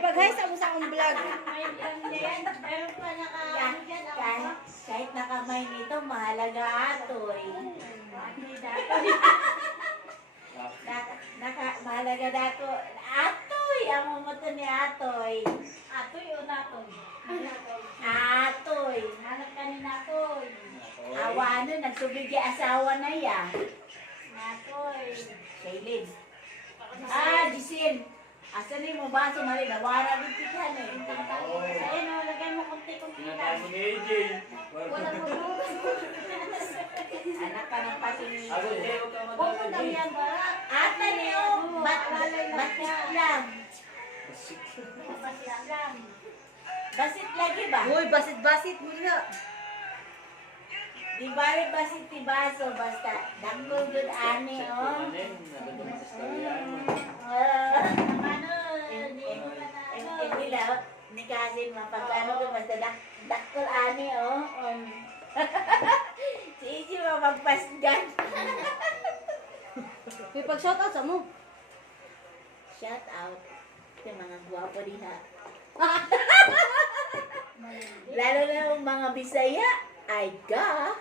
pag-hi sa mo sa akong vlog. Meron pa kahit nakamay nito, mahalaga atoy. Mahalaga dato. Atoy! Ang mamoto ni Atoy. Atoy o natoy? Atoy. Hanap ka ni Natoy. Awa ano, nagsubig yung asawa na yan. Natoy. Shailin. Jisil. Asa ni mo ba? Sumali, nawara din tiyan eh. Ayun o, lagay mo konti-konti lang. Pinatasin ni AJ. Wala mo bukas. Anak ka ng patingin. Huwag mo lang yan ba? Ata niyo, basit lang. Basit lang. Basit lagi ba? Uy, basit-basit mo na. Di ba rin basit ti baso, basta dakol good ani, oh. Hindi lang, ni Kasin mapagkano ko, basta dakol ani, oh. Si Iji mapagpasgan. Uy, pag-shoutout sa mo. Shout out. Yung mga guwapo diha. Lalo na yung mga Bisaya. Ay ga.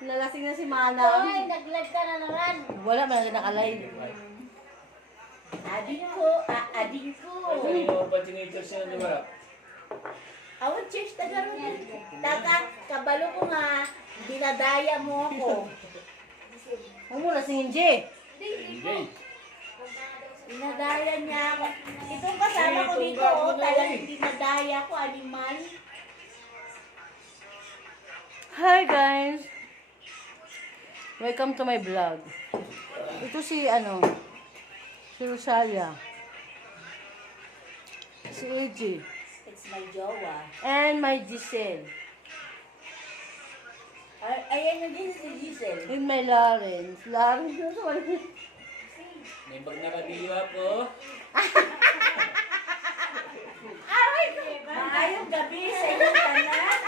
Nalasing na si Manang. Hoy, nag-live ka na naman. Wala, may nakalive. Ading ko, ading ko. Hindi mo pa tinitor siya, di ba? Awon, cheers, tagaroon. Taka, kabalo ko nga, dinadaya mo ako. Huwag mo lasingin, Jay. Hindi. Dinadaya niya ako. Itong kasama ko dito, oh, talagang dinadaya ko, animal. Hi guys! Welcome to my vlog. Ito si si Rosalia. Si AJ. It's my jowa. And my Giselle. Ayan yung din si Giselle. And my Lawrence. Lawrence na sa May bag na kadiwa po. Maayong gabi sa inyo tanan.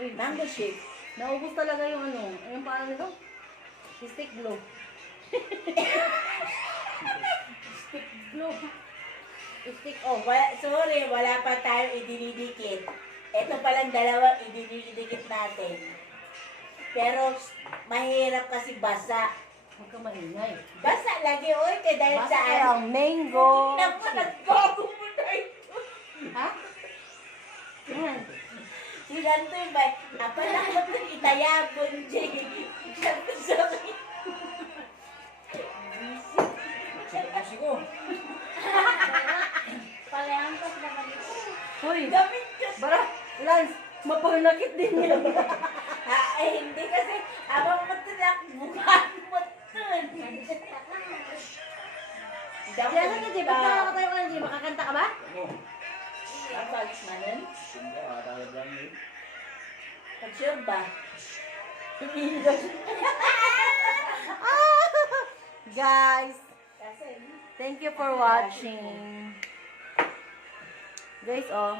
Uy, Mango shake. naubos talaga yung anong parang nito? Stick glue. Stick glue. Stick, oh, sorry, wala pa tayo idinidikit. Ito palang dalawang idinidikit natin. Pero mahirap kasi basa. Huwag ka maingay. Basa lagi, oy, kaya dahil Basta sa ang mango. Naku, nagbago mo na ito. Ha? Yan. Silan to yung ba? Apalang mo ito itayabon, Jay. Sabi sa akin. Kasi ko. Palayantas naman ito. Hoy, Gamit ka. bara, Lance, mapanakit din yan. Hindi kasi, abang mo ito bukan mo ito. Kaya na Jay, ba't nakakatayo ka na Jay? Makakanta ka ba? Ano? Ang balis manon. Hindi, tawag lang yun. Pag-sure ba? Guys, Kasi, thank you for watching. Guys, oh.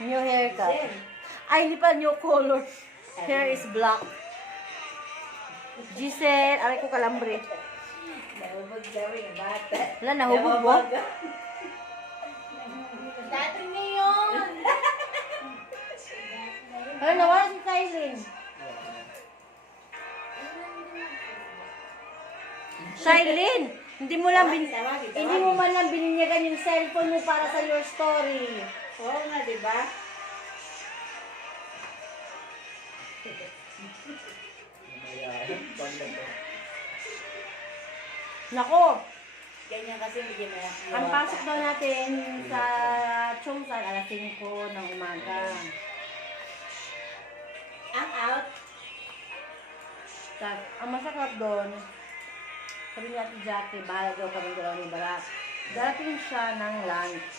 New haircut. Zen. Ay, hindi pa new color. Hair is black. Giselle, aray ko kalambre. Nahubog daw yung bata. Wala, nahubog mo? Dati ngayon. Ay, nawala si Shailin. Shailin, hindi mo man lang bininyagan yung cellphone mo para sa your story. Oo nga, di ba? Nako, Ganyan kasi bigyan na. ang pasok daw natin sa Chongsan alas 5 ng umaga. Ang out. Ang masakap doon, sabi ni Ate Jackie, bahala daw kami dalawa ni Barak. Darating siya ng lunch.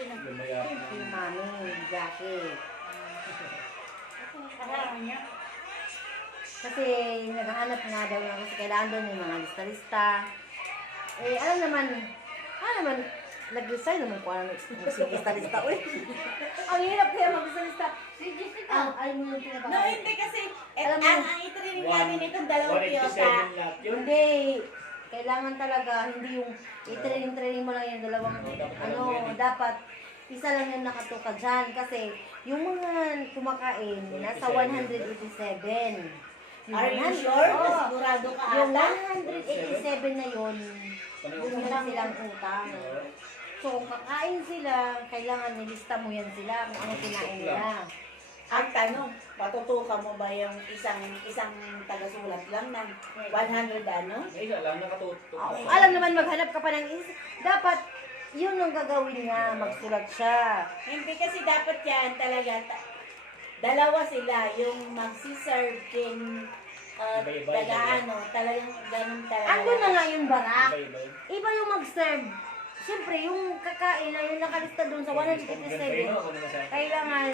Lumaya. Si Mami, Jackie. Kasama niya. Kasi naghahanap nga daw na kasi kailangan doon yung mga lista-lista. Eh, alam naman, nag-resign naman ko ano lista-lista. Uy, ang hirap kaya mag-lista-lista. Ay mo yung No, pinapakain. hindi kasi, Alam mo- ang ito marinig natin itong dalawang piyota. 187 lahat yun. Hindi. Kailangan talaga, hindi yung i-training mo lang yung dalawang, dapat isa lang yung nakatuka dyan. Kasi yung mga kumakain, nasa 187. Are you sure? Oo. Sigurado ka Yung ata? 187 na yun, yung lang silang utang. So, kung kakain sila, kailangan nilista mo yan sila kung ano kinain nila. Ang tanong, patutukan mo ba yung isang tagasulat lang ng 100 ano? May isa lang nakatutok. Alam naman, maghanap ka pa ng dapat yun ang gagawin niya, magsulat siya. Hindi kasi dapat yan talaga, dalawa sila, yung magsiserve kin Iba-iba, taga-ano, talagang ganun talaga. Ando na nga yung barak. Iba-iba. Iba yung mag-serve. Siyempre, yung kakain na yung nakalista doon sa 187, kailangan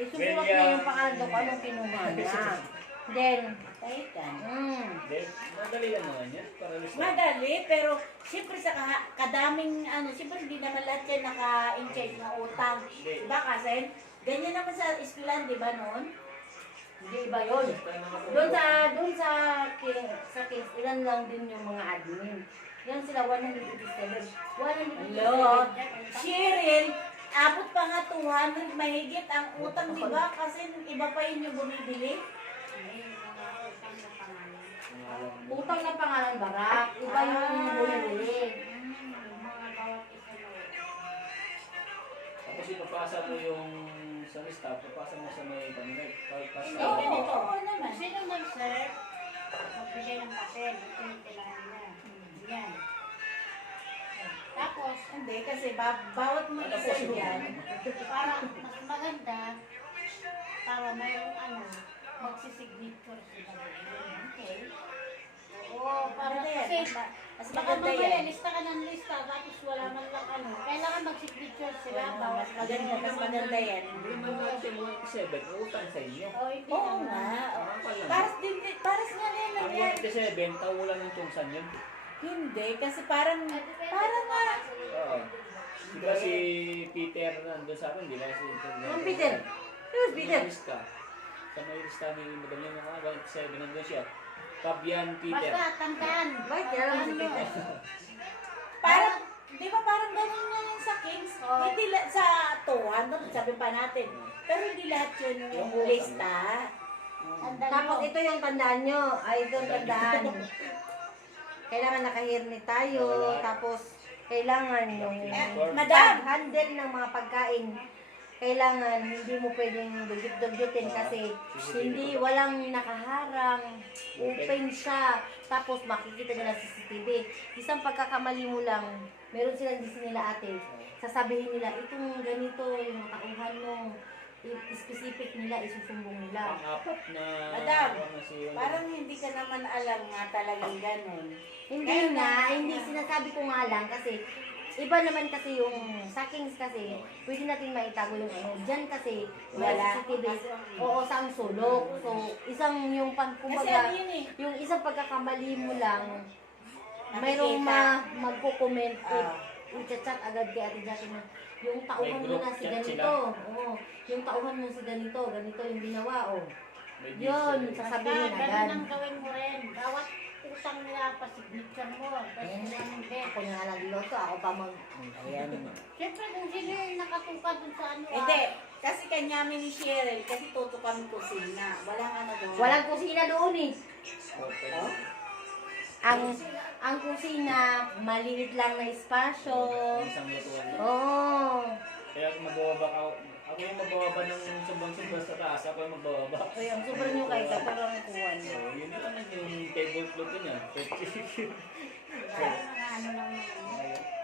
isusulat niya yung pangalan kung anong kinuha niya. Then, Kaitan. Then, madali lang naman yan. Para lista. Madali, pero siyempre sa kadaming ano, siyempre hindi naman lahat yan naka-in-charge ng utang. Diba kasi, ganyan naman sa eskwelahan, di ba noon? hindi iba yun. Doon sa Kings, ilan lang din yung mga admin. Yan sila, 187. 187. Hello, Cheryl, abot pa nga 200 mahigit ang utang, di ba? Kasi iba pa yun yung bumibili. Utang na pangalan barak, iba yung bumibili. Tapos ipapasa mo yung sa lista, papasa mo sa may pamilya. Oo naman. Sino nag-serve? Magbigay ng papel. Ito yung kailangan niya. Yan. Tapos, Hindi, kasi bawat mo isa yan. para mas maganda, para mayroong magsisignature sila. Okay? Oo, para Maganda yan. kasi, Mas baka maganda mamaya, yan. lista ka ng lista, tapos wala man lang kailangan magsignature sila. Bawat Mas maganda yan. Hindi man lahat yung mga 7, utang sa inyo. hindi Oo naman. nga. Parang pa lang. Paras nga nila Ang yan. 187, tawulan ng tungsan yun. Hindi, kasi parang nga. Oo. Di ba si Peter nandun sa akin, di ba? Ang Peter? Who's Peter? Lista. Sa may lista ni Madam yung mga 187, nandun siya. Fabian Peter. Basta, tandaan. Bakit kaya lang si Peter? Parang, di ba parang ganun nga yun sa Kings? Oo. Hindi sa 200, sabi pa natin. Pero hindi lahat yun yung lista. Tandaan Tapos mo. ito yung tandaan nyo, ay itong tandaan. Kailangan nakahirni tayo, tapos kailangan yung Madam! handle ng mga pagkain. Kailangan hindi mo pwedeng dugyot-dugyotin kasi hindi walang nakaharang, open siya. Tapos makikita nila sa CCTV. Isang pagkakamali mo lang, meron silang gusto nila ate. Sasabihin nila, itong ganito, yung tauhan mo, specific nila, isusumbong nila. Pang-apat na... Madam, ano si Juan. Parang hindi ka naman alam nga talagang ganun. Hindi nga, hindi sinasabi ko nga lang kasi iba naman kasi yung sa Kings kasi pwede natin maitago yung Diyan kasi Wala. CCTV. Oo, sa ang sulok. So, isang yung Kasi kumbaga, ano yun eh. yung isang pagkakamali mo lang, Nakikita. mayroong magko-comment, Ah. i-chat agad kay Ate Jackie na yung tauhan May mo group na si chat ganito. sila. Oo, yung tauhan mo si ganito yung ginawa. Oh. May Yun, diesel. sasabihin Basta, agad. ganun ang gawin mo rin. Bawat utang nila pa signature mo. Tapos yung bet. Ako na nga nagloto, ako pa mag... Ayan. Siyempre, kung sino yung nakatuka dun sa Hindi. Kasi kanyami ni Cheryl, kasi tutukan kusina. Walang ano doon. Walang kusina doon eh. Okay. Oh? Ang kusina, maliit lang na espasyo. Isang lutuan lang. Oo. Kaya kung magbababa ako yung magbababa ng sumbang-sumbang sa taas, ako yung magbababa. Kaya ang sobrang nyo kayo, parang kuha niyo. So, yun lang yung tablecloth yun yan.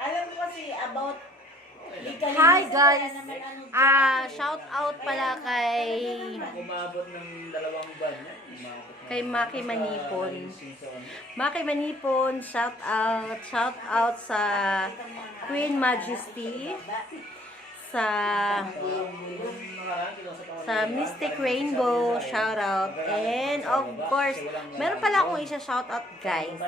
Alam ko kasi about legally. Hi kasi guys! wala naman ano dyan. Shout out pala kay Umabot ng 2 buwan yan. Kay Maki Manipon. Season. Maki Manipon, shout out sa Queen Majesty, sa Mystic Rainbow, shout out. And of course, meron pala akong isa-shout out guys.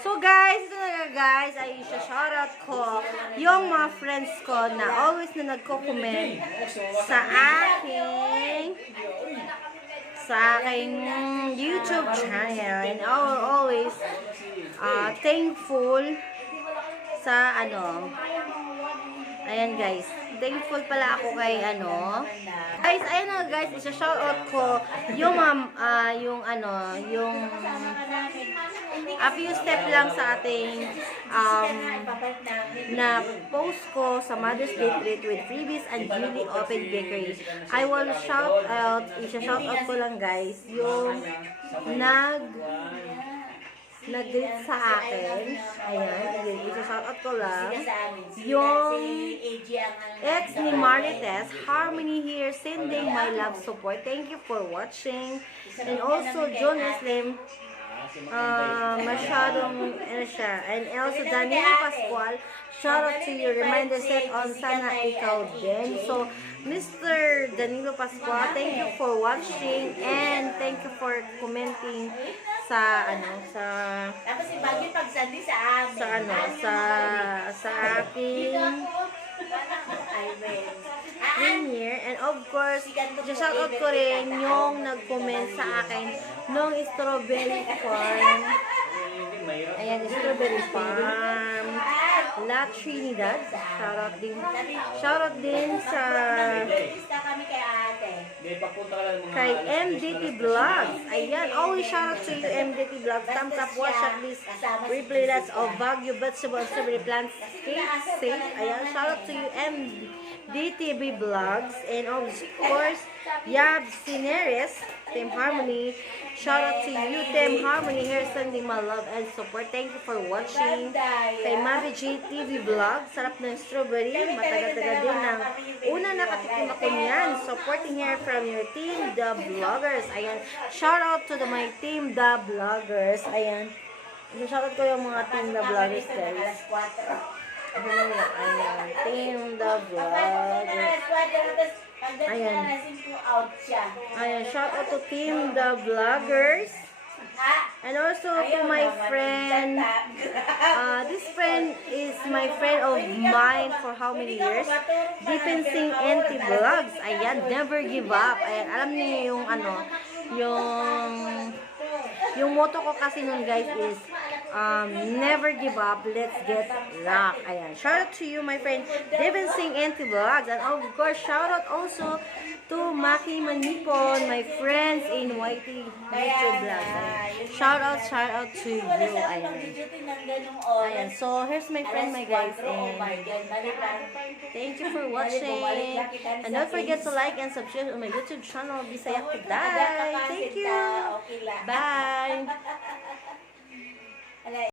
So guys, ito na nga guys, ay isa-shout out ko yung mga friends ko na always na nagko-comment sa aking sa aking YouTube channel. And I will always thankful sa ano. Ayan guys. Thankful pala ako kay ano. Guys, ayun na guys, isa-shoutout ko yung yung a few step lang sa ating na post ko sa Mother's Day treat with freebies and newly open bakery. I will isa-shoutout ko lang guys, yung nag-greet sa akin. Ayan, isa-shoutout ko lang. Yung ex ni Marites, Harmony here, sending my love support. Thank you for watching. And also, John Islam, masyadong, ano siya. And also, Danilo Pascual, shout out to you. Reminder set on sana ikaw din. So, Mr. Danilo Pascual, thank you for watching and thank you for commenting sa aking premiere. And of course, shoutout ko rin yung nag-comment sa akin nung strawberry farm. Ayan, strawberry farm. La Trinidad. Shoutout din sa kay MDT Vlogs. Ayan, always shoutout to you MDT Vlogs. Thumbs up, watch at least replay lots of Baguio vegetable and strawberry plants. Stay safe. Ayan, shoutout to you MDTV Vlogs. And of course, Yab Sineres, Team Harmony. Shout out to you, Team Harmony, here sending my love and support. Thank you for watching. Kay Mavi J TV Vlog, sarap ng strawberry. Matagal-tagal din ng una nakatikim ako niyan. Supporting here from your team, The Vloggers. Ayan. Shout out to my team, The Vloggers. Ayan. Shout out ko yung mga team, The Vloggers, guys. Ayan. Team, The Vloggers. Ayan. Ayan, shout out to Team The Vloggers. And also to my friend. This friend is my friend of mine for how many years? Defensing NT Vlogs. Ayan, never give up. Ayan, alam niyo yung yung motto ko kasi nun guys is never give up, let's get rock. Ayan. Shout out to you, my friend, Defensing NT Vlogs. And of course, shout out also to Maki Manipon, my friends in YT YouTube Vlogs. Shout out to you. Ayan. Ayan. So, here's my friend, my guys. And thank you for watching. And don't forget to like and subscribe on my YouTube channel, Bisaya. Thank you. Bye.